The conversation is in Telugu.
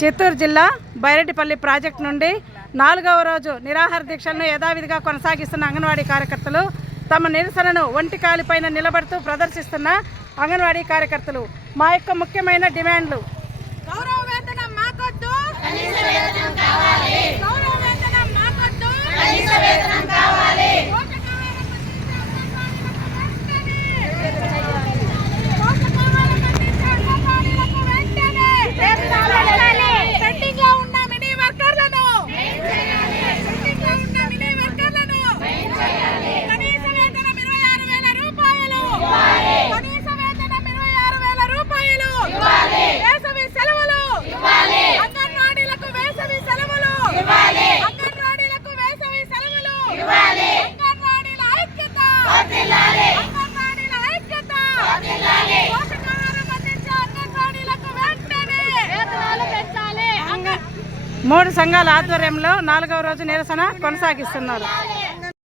చిత్తూరు జిల్లా బైరెడ్డిపల్లి ప్రాజెక్టు నుండి 4వ రోజు నిరాహార దీక్షలను యథావిధిగా కొనసాగిస్తున్న అంగన్వాడీ కార్యకర్తలు తమ నిరసనను ఒంటికాలిపైన నిలబడుతూ ప్రదర్శిస్తున్న అంగన్వాడీ కార్యకర్తలు మా యొక్క ముఖ్యమైన డిమాండ్లు మూడు సంఘాల ఆధ్వర్యంలో 4వ రోజు నిరసన కొనసాగిస్తున్నారు.